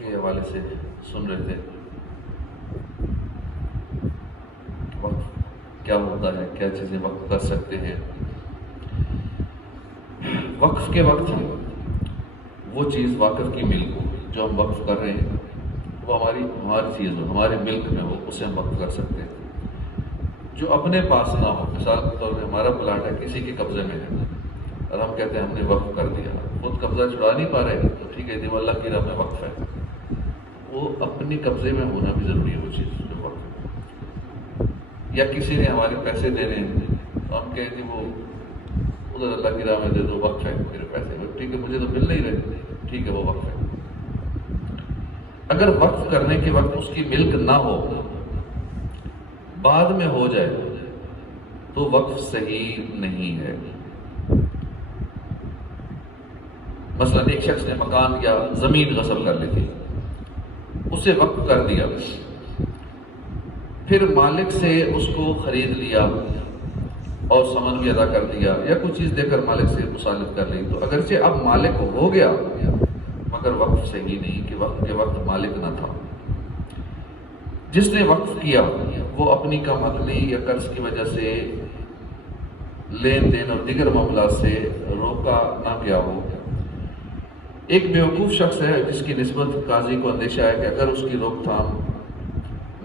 کے حوالے سے سن رہے تھے، وقف کیا ہوتا ہے، کیا چیزیں وقف کر سکتے ہیں۔ وقف کے وقت وہ چیز واقف کی ملک ہو جو ہم وقف کر رہے ہیں، وہ ہماری چیز ہو، ہمارے ملک میں ہو، اسے ہم وقف کر سکتے ہیں۔ جو اپنے پاس نہ ہو، مثال کے طور پہ ہمارا پلاٹ ہے، کسی کے قبضے میں ہے اور ہم کہتے ہیں ہم نے وقف کر دیا، خود قبضہ چھڑا نہیں پا رہے تو ٹھیک ہے جی، وہ اللہ کی راہ میں وقف ہے۔ وہ اپنے قبضے میں ہونا بھی ضروری ہے، وہ چیز جو وقف۔ یا کسی نے ہمارے پیسے دینے ہیں تو ہم کہیں جی وہ ادھر اللہ کی راہ میں دے دو، وقف ہے میرے پیسے، ٹھیک ہے مجھے تو مل نہیں رہے، ٹھیک ہے وہ وقف ہے۔ اگر وقف کرنے کے وقت اس کی ملک نہ ہو، بعد میں ہو جائے تو وقف صحیح نہیں ہے۔ مثلا ایک شخص نے مکان یا زمین غصب کر لی تھی، اسے وقف کر دیا، پھر مالک سے اس کو خرید لیا اور ثمن بھی ادا کر دیا یا کچھ چیز دے کر مالک سے مصالحت کر لی، تو اگرچہ اب مالک ہو گیا مگر وقف صحیح نہیں کہ وقف کے وقت مالک نہ تھا۔ جس نے وقف کیا وہ اپنی کم عقلی یا قرض کی وجہ سے لین دین اور دیگر معاملات سے روکا نہ گیا ہو۔ ایک بیوقوف شخص ہے جس کی نسبت قاضی کو اندیشہ ہے کہ اگر اس کی روک تھام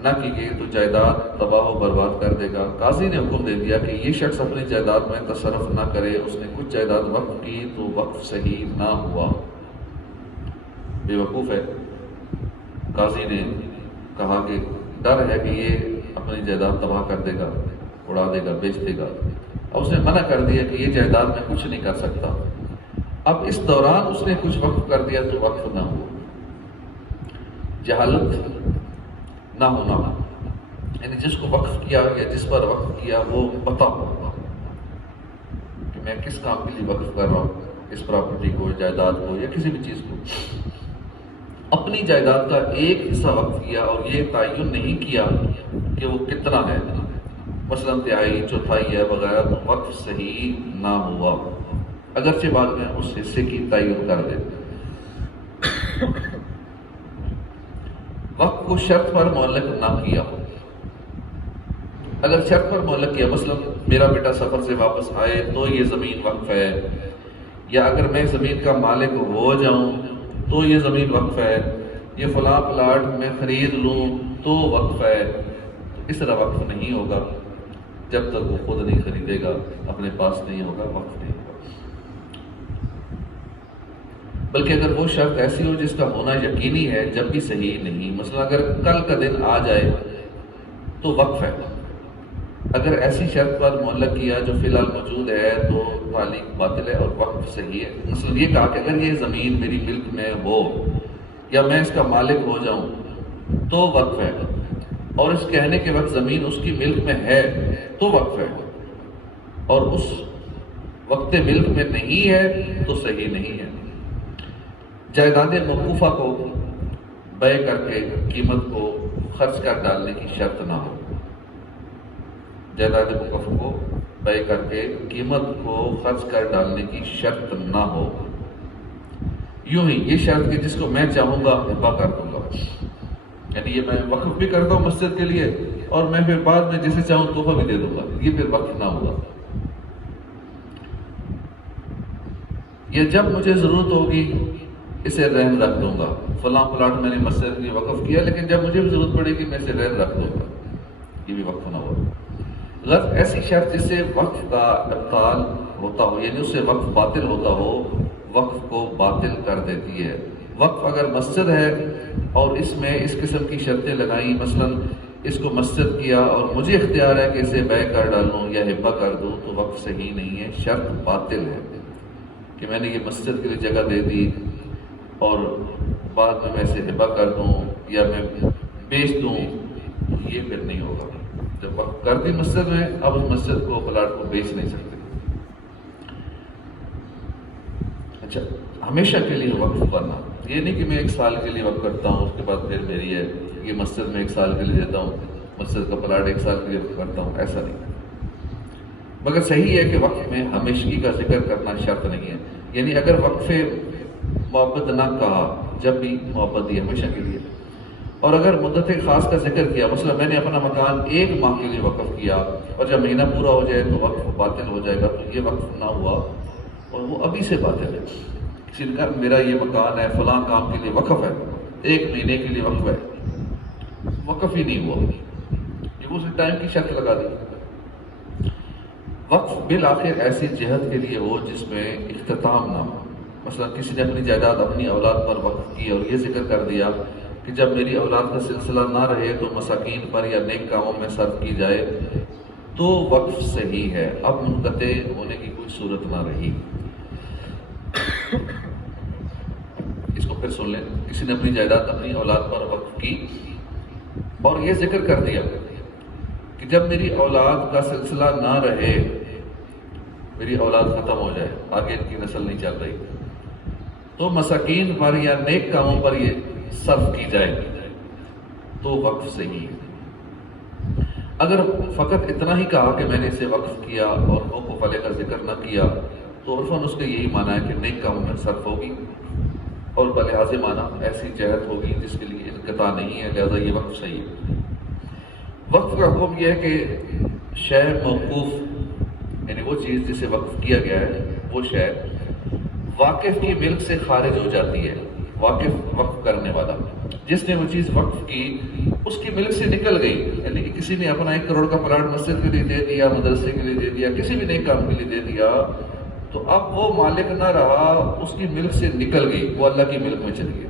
نہ کی گئی تو جائیداد تباہ و برباد کر دے گا۔ قاضی نے حکم دے دیا کہ یہ شخص اپنی جائیداد میں تصرف نہ کرے۔ اس نے کچھ جائیداد وقف کی تو وقف صحیح نہ ہوا۔ بیوقوف ہے، قاضی نے کہا کہ ڈر ہے کہ یہ اپنی جائیداد تباہ کر دے گا، اڑا دے گا، بیچ دے گا۔ اب اس نے منع کر دیا کہ یہ جائیداد میں کچھ نہیں کر سکتا۔ اب اس دوران اس نے کچھ وقف کر دیا تو وقف نہ ہو۔ جہالت نہ ہونا، یعنی جس کو وقف کیا یا جس پر وقف کیا وہ پتہ ہو کہ میں کس کام کے لیے وقف کر رہا ہوں، اس پراپرٹی کو، جائیداد کو یا کسی بھی چیز کو۔ اپنی جائیداد کا ایک حصہ وقف کیا اور یہ تعین نہیں کیا کہ وہ کتنا ہے، مثلا تہائی، چوتھائی ہے وغیرہ، تو وقف صحیح نہ ہوا، اگرچہ بعد میں اس حصے کی تعین کر دے۔ وقت کو شرط پر معلق نہ کیا۔ اگر شرط پر معلق کیا، مثلا میرا بیٹا سفر سے واپس آئے تو یہ زمین وقف ہے، یا اگر میں زمین کا مالک ہو جاؤں تو یہ زمین وقف ہے، یہ فلاں پلاٹ میں خرید لوں تو وقف ہے، تو اس طرح وقف نہیں ہوگا جب تک وہ خود نہیں خریدے گا، اپنے پاس نہیں ہوگا، وقف نہیں ہوگا۔ بلکہ اگر وہ شرط ایسی ہو جس کا ہونا یقینی ہے جب بھی صحیح نہیں، مثلا اگر کل کا دن آ جائے تو وقف ہے۔ اگر ایسی شرط پر معلق کیا جو فی الحال موجود ہے تو تعلیق باطل ہے اور وقف صحیح ہے۔ مثلا یہ کہا کہ اگر یہ زمین میری ملک میں ہو یا میں اس کا مالک ہو جاؤں تو وقف ہے، اور اس کہنے کے وقت زمین اس کی ملک میں ہے تو وقف ہے، اور اس وقت ملک میں نہیں ہے تو صحیح نہیں ہے۔ جائیداد موقوفہ کو بیع کر کے قیمت کو خرچ کر ڈالنے کی شرط نہ ہو۔ جائیداد موقوفہ کو بیع کر کے قیمت کو خرچ کر ڈالنے کی شرط نہ ہو۔ یوں ہی یہ شرط کہ جس کو میں چاہوں گا ہبہ کر دوں گا، یعنی یہ میں وقف بھی کرتا ہوں مسجد کے لیے اور میں پھر بعد میں جسے چاہوں تحفہ بھی دے دوں گا، یہ پھر وقف نہ ہوگا۔ یہ جب مجھے ضرورت ہوگی اسے رہن رکھ دوں گا، فلاں پلاٹ میں نے مسجد کے لیے وقف کیا لیکن جب مجھے بھی ضرورت پڑے گی میں اسے رہن رکھ دوں گا، یہ بھی وقف نہ ہوگا۔ غرض ایسی شرط جس سے وقف کا ابطال ہوتا ہو، یعنی اس سے وقف باطل ہوتا ہو، وقف کو باطل کر دیتی ہے۔ وقف اگر مسجد ہے اور اس میں اس قسم کی شرطیں لگائیں، مثلا اس کو مسجد کیا اور مجھے اختیار ہے کہ اسے بیع کر ڈالوں یا ہبہ کر دوں، تو وقف صحیح نہیں ہے، شرط باطل ہے کہ میں نے یہ مسجد کے لیے جگہ دے دی اور بعد میں اسے ہبہ کر دوں یا میں بیچ دوں، یہ پھر نہیں ہوگا۔ جب وقف کر دی مسجد میں، اب اس مسجد کو، پلاٹ کو بیچ نہیں سکتے۔ اچھا، ہمیشہ کے لیے وقف کرنا، یہ نہیں کہ میں 1 سال کے لیے وقف کرتا ہوں اس کے بعد پھر میری ہے، یہ مسجد میں 1 سال کے لیے دیتا ہوں، مسجد کا پلاٹ 1 سال کے لیے وقف کرتا ہوں، ایسا نہیں۔ مگر صحیح ہے کہ وقف میں ہمیشگی کا ذکر کرنا شرط نہیں ہے، یعنی اگر وقف محبت نہ کہا جب بھی محبت دی ہمیشہ کے لیے. اور اگر مدت خاص کا ذکر کیا، مثلا میں نے اپنا مکان 1 ماہ کے لیے وقف کیا اور جب مہینہ پورا ہو جائے تو وقف باطل ہو جائے گا، تو یہ وقف نہ ہوا اور وہ ابھی سے باطل ہے. کسی نے کہا میرا یہ مکان ہے فلاں کام کے لیے وقف ہے، 1 مہینے کے لیے وقف ہے، وقف ہی نہیں ہوا، یہ اس نے ٹائم کی شرط لگا دی. وقف بالآخر ایسی جہت کے لیے ہو جس میں اختتام نہ ہو. مثلا کسی نے اپنی جائیداد اپنی اولاد پر وقف کی اور یہ ذکر کر دیا کہ جب میری اولاد کا سلسلہ نہ رہے تو مساکین پر یا نیک کاموں میں صرف کی جائے، تو وقف صحیح ہے، اب منقطع ہونے کی کوئی صورت نہ رہی. اس کو پھر سن لیں. کسی نے اپنی جائیداد اپنی اولاد پر وقف کی اور یہ ذکر کر دیا کہ جب میری اولاد کا سلسلہ نہ رہے، میری اولاد ختم ہو جائے، آگے ان کی نسل نہیں چل رہی، تو مساکین پر یا نیک کاموں پر یہ صرف کی جائے، تو وقف صحیح ہے. اگر فقط اتنا ہی کہا کہ میں نے اسے وقف کیا اور موقف والے کا ذکر نہ کیا، تو عرفاً اس کا یہی معنی ہے کہ نیک کاموں میں صرف ہوگی اور بلحاظ معنی ایسی جہت ہوگی جس کے لیے انقطاع نہیں ہے، لہذا یہ وقف صحیح ہے. وقف کا حکم یہ ہے کہ شے موقوف، یعنی وہ چیز جسے وقف کیا گیا ہے، وہ شے واقف کی ملک سے خارج ہو جاتی ہے. واقف وقف کرنے والا جس نے وہ چیز وقف کی اس کی ملک سے نکل گئی، یعنی کہ کسی نے اپنا 1 کروڑ کا پلاٹ مسجد کے لیے دے دیا، مدرسے کے لیے دے دیا، کسی بھی نئے کام کے لیے دے دیا، تو اب وہ مالک نہ رہا، اس کی ملک سے نکل گئی، وہ اللہ کی ملک میں چلی گئی.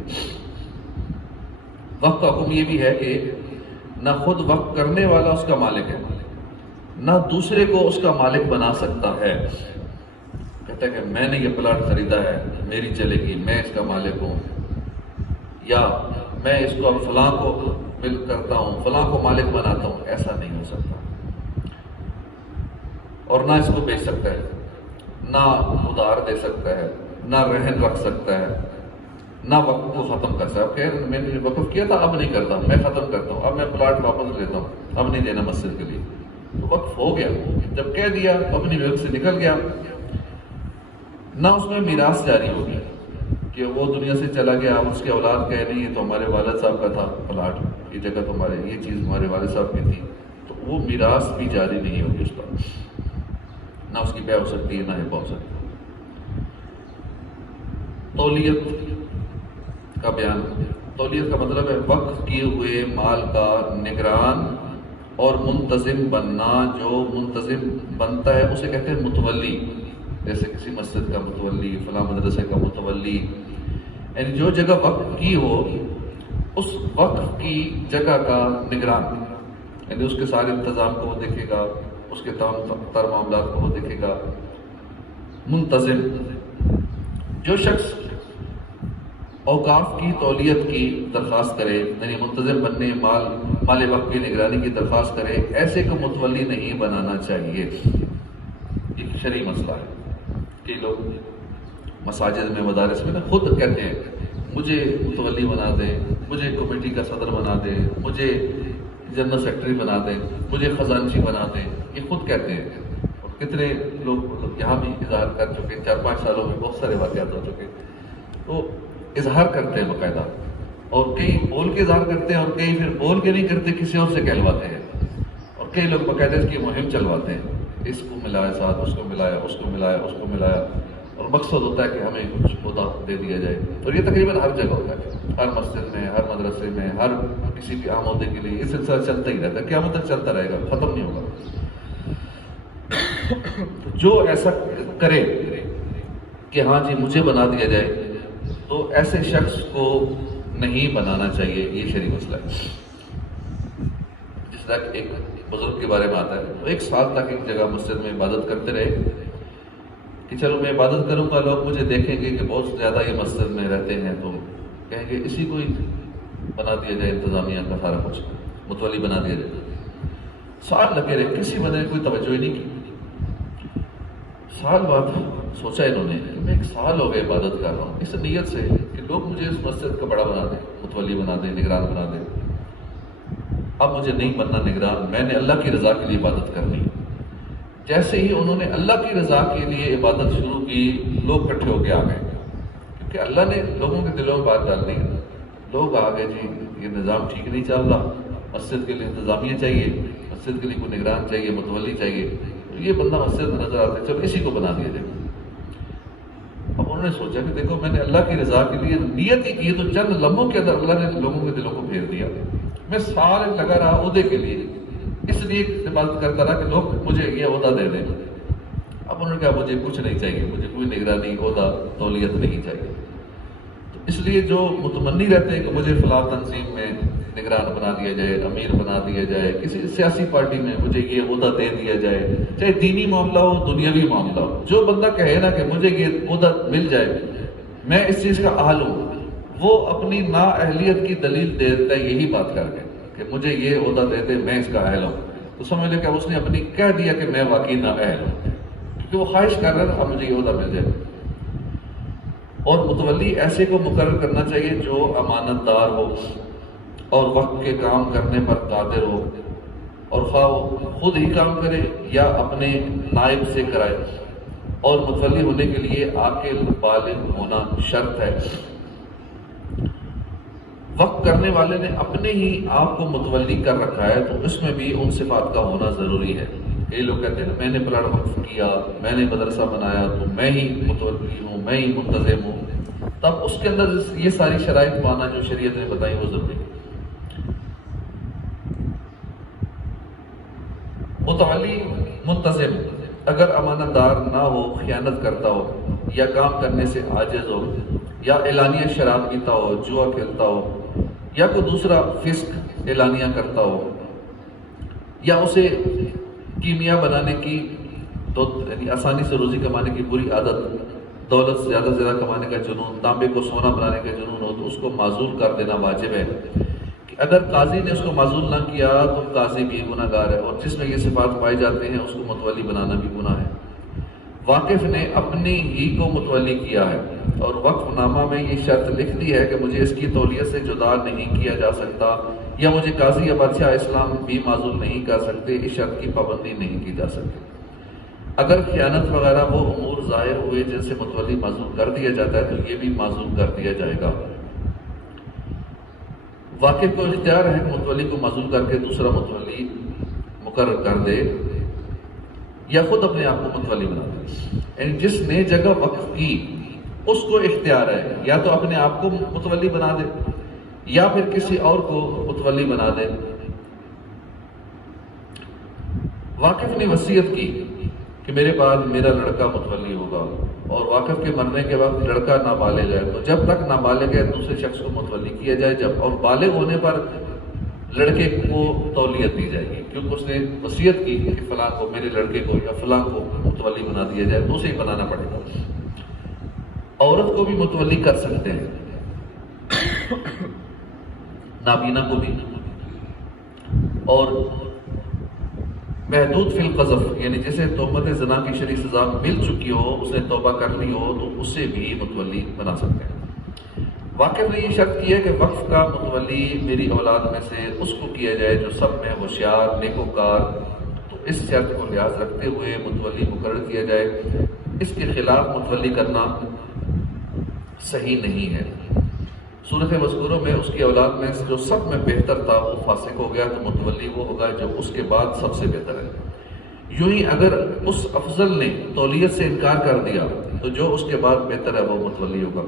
وقف کا حکم یہ بھی ہے کہ نہ خود وقف کرنے والا اس کا مالک ہے، نہ دوسرے کو اس کا مالک بنا سکتا ہے. کہتا ہے کہ میں نے یہ پلاٹ خریدا ہے، میری چلے گی، میں اس کا مالک ہوں، یا میں اس کو فلاں کو ملک کرتا ہوں، فلاں کو مالک بناتا ہوں. ایسا نہیں ہو سکتا. اور نہ اس کو بیچ سکتا ہے، نہ ادھار دے سکتا ہے، نہ رہن رکھ سکتا ہے، نہ وقت کو ختم کر سکتا ہے. میں نے وقف کیا تھا، اب نہیں کرتا، میں ختم کرتا ہوں، اب میں پلاٹ واپس لیتا ہوں، اب نہیں دینا مسجد کے لیے. تو وقف ہو گیا، جب کہہ دیا اپنی ملک سے نکل گیا. نہ اس میں میراث جاری ہوگی کہ وہ دنیا سے چلا گیا، اس کے اولاد کہہ نہیں، یہ تو ہمارے والد صاحب کا تھا پلاٹ، یہ جگہ تمہارے، یہ چیز ہمارے والد صاحب کی تھی، تو وہ میراث بھی جاری نہیں ہوگی اس پر. نہ اس کی بیع ہو سکتی ہے، نہ ہبہ ہو سکتی ہے. تولیت کا بیان. تولیت کا مطلب ہے وقف کیے ہوئے مال کا نگران اور منتظم بننا. جو منتظم بنتا ہے اسے کہتے ہیں متولی. جیسے کسی مسجد کا متولی، فلاں مدرسے کا متولی، یعنی جو جگہ وقف کی ہو اس وقف کی جگہ کا نگران، یعنی اس کے سارے انتظام کو وہ دیکھے گا، اس کے تمام تر معاملات کو وہ دیکھے گا. منتظم. جو شخص اوقاف کی تولیت کی درخواست کرے، یعنی منتظم بننے، مال وقف کی نگرانی کی درخواست کرے، ایسے کو متولی نہیں بنانا چاہیے. ایک شرعی مسئلہ ہے. کئی لوگ مساجد میں، مدارس میں خود کہتے ہیں مجھے متولی بنا دیں، مجھے کمیٹی کا صدر بنا دیں، مجھے جنرل سیکرٹری بنا دیں، مجھے خزانچی بنا دیں. یہ خود کہتے ہیں. اور کتنے لوگ یہاں بھی اظہار کر چکے، 4-5 سالوں میں بہت سارے واقعات ہو چکے. تو اظہار کرتے ہیں باقاعدہ، اور کئی بول کے اظہار کرتے ہیں، اور کئی پھر بول کے نہیں کرتے، کسی اور سے کہلواتے ہیں. اور کئی لوگ باقاعدہ اس کی مہم چلواتے ہیں، اس کو ملایا ساتھ، اس کو ملایا، اس کو ملایا، اس کو ملایا، اور مقصد ہوتا ہے کہ ہمیں کچھ عہدہ دے دیا جائے. اور یہ تقریباً ہر جگہ ہوتا ہے، ہر مسجد میں، ہر مدرسے میں، ہر کسی بھی عام عہدے کے لیے یہ سلسلہ چلتا ہی رہتا ہے، قیامت تک چلتا رہے گا، ختم نہیں ہوگا. جو ایسا کرے کہ ہاں جی مجھے بنا دیا جائے، تو ایسے شخص کو نہیں بنانا چاہیے. یہ شرعی مسئلہ ہے. جس طرح ایک بزرگ کے بارے میں آتا ہے، وہ 1 سال تک ایک جگہ مسجد میں عبادت کرتے رہے کہ چلو میں عبادت کروں گا، لوگ مجھے دیکھیں گے کہ بہت زیادہ یہ مسجد میں رہتے ہیں، تو کہیں گے اسی کو ہی بنا دیا جائے، انتظامیہ کا سارا کچھ متولی بنا دیا جائے. سال لگے رہے، کسی بندے نے کوئی توجہ ہی نہیں کی. سال بعد سوچا انہوں نے کہ میں 1 سال ہو گئے عبادت کر رہا ہوں اس نیت سے کہ لوگ مجھے اس مسجد کا بڑا بنا دیں، متولی بنا دیں، نگران بنا دیں. اب مجھے نہیں بننا نگران، میں نے اللہ کی رضا کے لیے عبادت کرنی. جیسے ہی انہوں نے اللہ کی رضا کے لیے عبادت شروع کی، لوگ اکٹھے ہو کے آ گئے کہ کہ اللہ نے لوگوں کے دلوں میں بات ڈال دی. لوگ آگے جی یہ نظام ٹھیک نہیں چل رہا, مسجد کے لیے انتظامیہ چاہیے, مسجد کے لیے کوئی نگران چاہیے, متولی چاہیے, یہ بندہ مسجد میں نظر آتا ہے, چلو اسی کو بنا دیا جائے. اب انہوں نے سوچا کہ دیکھو میں نے اللہ کی رضا کے لیے نیت ہی کی, تو چند لمحوں کے اندر اللہ نے لوگوں کے دلوں کو پھیر دیا. میں سارے لگا رہا عہدے کے لیے, اس لیے بات کرتا رہا کہ لوگ مجھے یہ عہدہ دے دیں. اب انہوں نے کہا مجھے کچھ نہیں چاہیے, مجھے کوئی نگرانی عہدہ تولیت نہیں چاہیے. تو اس لیے جو متمنی رہتے ہیں کہ مجھے فلاں تنظیم میں نگران بنا دیا جائے, امیر بنا دیا جائے, کسی سیاسی پارٹی میں مجھے یہ عہدہ دے دیا جائے, چاہے دینی معاملہ ہو دنیاوی معاملہ ہو, جو بندہ کہے نا کہ مجھے یہ عہدہ مل جائے, میں اس چیز کا اہل ہوں, وہ اپنی نااہلیت کی دلیل دے دیتا ہے یہی بات کر کے کہ مجھے یہ عہدہ دے دے, میں اس کا اہل ہوں. تو سمجھ لے کہ اس نے اپنی کہہ دیا کہ میں واقعی نااہل ہوں, کیونکہ وہ خواہش کر رہا تھا مجھے یہ عہدہ مل جائے. اور متولی ایسے کو مقرر کرنا چاہیے جو امانت دار ہو اور وقت کے کام کرنے پر قادر ہو, اور خواہ وہ خود ہی کام کرے یا اپنے نائب سے کرائے. اور متولی ہونے کے لیے عاقل بالغ ہونا شرط ہے. وقت کرنے والے نے اپنے ہی آپ کو متولی کر رکھا ہے, تو اس میں بھی ان صفات کا ہونا ضروری ہے. کئی لوگ کہتے ہیں میں نے پلاٹ وقف کیا, میں نے مدرسہ بنایا, تو میں ہی متولی ہوں, میں ہی منتظم ہوں. تب اس کے اندر یہ ساری شرائط پانا جو شریعت نے بتائی وہ ضروری ہے. متولی منتظم اگر امانت دار نہ ہو, خیانت کرتا ہو, یا کام کرنے سے عاجز ہو, یا اعلانیہ شراب پیتا ہو, جوا کھیلتا ہو, یا کوئی دوسرا فسق اعلانیہ کرتا ہو, یا اسے کیمیا بنانے کی یعنی آسانی سے روزی کمانے کی بری عادت, دولت سے زیادہ کمانے کا جنون, تانبے کو سونا بنانے کا جنون ہو, تو اس کو معزول کر دینا واجب ہے. کہ اگر قاضی نے اس کو معزول نہ کیا تو قاضی بھی گناہ گار ہے, اور جس میں یہ صفات پائے جاتے ہیں اس کو متولی بنانا بھی گناہ ہے. واقف نے اپنی ہی کو متولی کیا ہے, اور وقف نامہ میں یہ شرط لکھ دی ہے کہ مجھے اس کی تولیت سے جدا نہیں کیا جا سکتا, یا مجھے قاضی یا بادشاہ اسلام بھی معزول نہیں کر سکتے. اس شرط کی پابندی نہیں کی جا سکتی. اگر خیانت وغیرہ وہ امور ظاہر ہوئے جن سے متولی معزول کر دیا جاتا ہے, تو یہ بھی معزول کر دیا جائے گا. واقف کو اختیار ہے کہ متولی کو معزول کر کے دوسرا متولی مقرر کر دے, یا خود اپنے آپ کو متولی بنا دے. یعنی جس نے جگہ وقف کی اس کو اختیار ہے, یا تو اپنے آپ کو متولی بنا دے یا پھر کسی اور کو متولی بنا دے. واقف نے وصیت کی کہ میرے بعد میرا لڑکا متولی ہوگا, اور واقف کے مرنے کے وقت لڑکا نابالغ ہے, تو جب تک نابالغ ہے دوسرے شخص کو متولی کیا جائے, جب اور بالغ ہونے پر لڑکے کو تولیت دی جائے گی, کیونکہ اس نے وصیت کی کہ فلاں کو, میرے لڑکے کو یا فلاں کو متولی بنا دیا جائے, تو اسے ہی بنانا پڑے گا. عورت کو بھی متولی کر سکتے ہیں, نابینا کو بھی, اور محدود فی القذف یعنی جسے تہمت زنا کی شرعی سزا مل چکی ہو, اس نے توبہ کر لی ہو, تو اسے بھی متولی بنا سکتے ہیں. واقف نے یہ شرط کی ہے کہ وقف کا متولی میری اولاد میں سے اس کو کیا جائے جو سب میں ہوشیار نیکوکار, تو اس شرط کو لحاظ رکھتے ہوئے متولی مقرر کیا جائے. اس کے خلاف متولی کرنا صحیح نہیں ہے. صورت مذکوروں میں اس کی اولاد میں جو سب میں بہتر تھا وہ فاسق ہو گیا, تو متولی وہ ہوگا جو اس کے بعد سب سے بہتر ہے. یوں ہی اگر اس افضل نے تولیت سے انکار کر دیا تو جو اس کے بعد بہتر ہے وہ متولی ہوگا,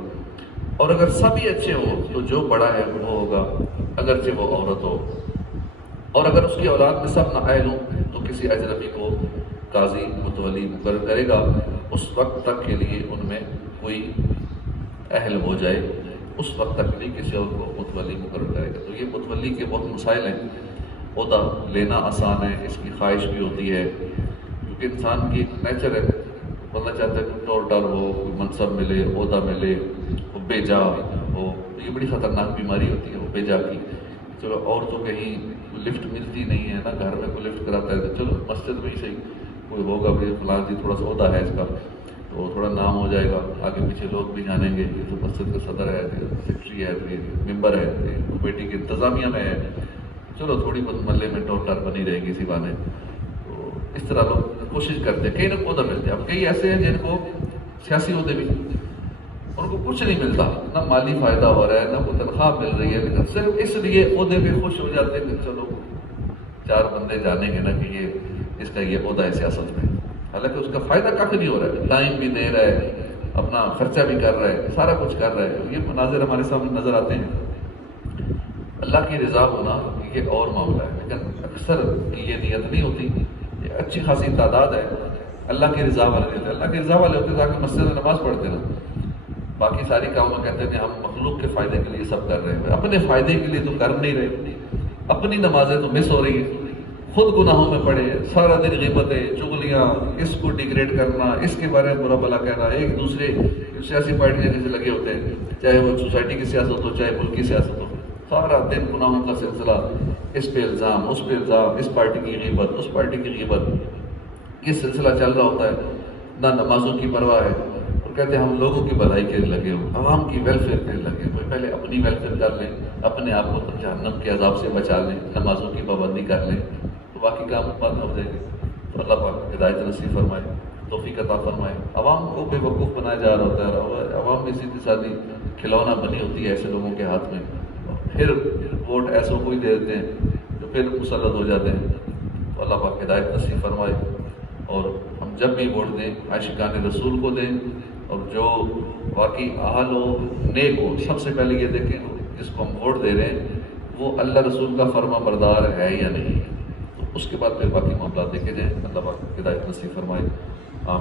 اور اگر سب ہی اچھے ہوں تو جو بڑا ہے وہ ہوگا اگرچہ وہ عورت ہو. اور اگر اس کی اولاد میں سب نااہل ہوں تو کسی اجنبی کو قاضی متولی مقرر کرے گا, اس وقت تک کے لیے ان میں کوئی اہل ہو جائے, اس وقت تک نہیں کسی اور کو متولی مقرر کرے گا. تو یہ متولی کے بہت مسائل ہیں. عہدہ لینا آسان ہے, اس کی خواہش بھی ہوتی ہے, کیونکہ انسان کی نیچر ہے, بندہ چاہتا ہے کہ ٹور ٹر ہو, کوئی منصب ملے, عہدہ ملے, وہ بے جا ہو. یہ بڑی خطرناک بیماری ہوتی ہے وہ بے جا کی. چلو اور تو کہیں لفٹ ملتی نہیں ہے نا, گھر میں کوئی لفٹ کراتا ہے تو چلو مسجد میں ہی صحیح کوئی ہوگا, بھائی فلاں جی تھوڑا سا عہدہ ہے اس کا, تو تھوڑا نام ہو جائے گا, آگے پیچھے لوگ بھی جانیں گے کہ تو مسجد کا صدر ہے, سیکرٹری ہے, ممبر ہے, کمیٹی کے انتظامیہ میں ہے, چلو تھوڑی بہت محلے میں ٹور ٹار بنی رہے گی اسی بہانے. تو اس طرح لوگ کوشش کرتے ہیں, کئی لوگ عہدہ ملتے ہیں. اب کئی ایسے ہیں جن کو سیاسی عہدے بھی, ان کو کچھ نہیں ملتا، نہ مالی فائدہ ہو رہا ہے، نہ کوئی تنخواہ مل رہی ہے، لیکن صرف اس لیے عہدے پہ خوش ہو جاتے ہیں کہ چلو 4 بندے جانیں گے نا کہ یہ اس کا یہ عہدہ ہے سیاست میں، حالانکہ اس کا فائدہ کافی نہیں ہو رہا ہے، ٹائم بھی دے رہا ہے، اپنا خرچہ بھی کر رہا ہے، سارا کچھ کر رہا ہے۔ یہ مناظر ہمارے سامنے نظر آتے ہیں۔ اللہ کی رضا ہونا یہ اور معاملہ ہے، لیکن اکثر کی یہ نیت نہیں ہوتی۔ یہ اچھی خاصی تعداد ہے اللہ کی رضا والے ہوتے ہیں، اللہ کی رضا والے ہوتے ہیں تاکہ مسجد میں نماز پڑھتے نا، باقی ساری کام میں کہتے ہیں ہم مخلوق کے فائدے کے لیے سب کر رہے ہیں، اپنے فائدے کے لیے تو کر نہیں رہے، اپنی نمازیں تو مس ہو رہی ہیں، خود گناہوں میں پڑے، سارا دن غیبتیں، چغلیاں، اس کو ڈیگریڈ کرنا، اس کے بارے میں برا بھلا کہنا، ایک دوسرے سیاسی پارٹیاں جیسے لگے ہوتے ہیں، چاہے وہ سوسائٹی کی سیاست ہو چاہے ملک کی سیاست ہو، سارا دن گناہوں کا سلسلہ، اس پہ الزام، اس پہ الزام، اس پارٹی کی غیبت، اس پارٹی کی غیبت، یہ سلسلہ چل رہا ہوتا ہے، نہ نمازوں کی پرواہ ہے، اور کہتے ہیں ہم لوگوں کی بھلائی کے لیے لگے ہو، عوام کی ویلفیئر کے لیے لگے ہوئے، پہلے اپنی ویلفیئر کر لیں، اپنے آپ کو جہنم کے عذاب سے بچا لیں، نمازوں کی پابندی کر لیں، تو باقی کام بعد میں ہو جائے گے۔ تو اللہ پاک ہدایت نصیب فرمائے، توفیق عطا فرمائے۔ عوام کو بے وقوف بنایا جا رہا ہوتا ہے، عوام میں سیدھی سادی کھلونا بنی ہوتی ہے ایسے لوگوں کے ہاتھ میں، پھر ووٹ ایسوں کو ہی دے دیتے ہیں تو پھر مسلط ہو جاتے ہیں۔ تو اللہ پاک ہدایت نصیب فرمائے، اور ہم جب بھی ووٹ دیں عاشقان رسول کو دیں، اور جو واقعی اہل ہو، نیک ہو، سب سے پہلے یہ دیکھیں جس کو ہم ووٹ دے رہے ہیں وہ اللہ رسول کا فرما بردار ہے یا نہیں، تو اس کے بعد پھر باقی معاملات دیکھے جائیں۔ اللہ پاک ہدایت نصیب فرمائے، آمین۔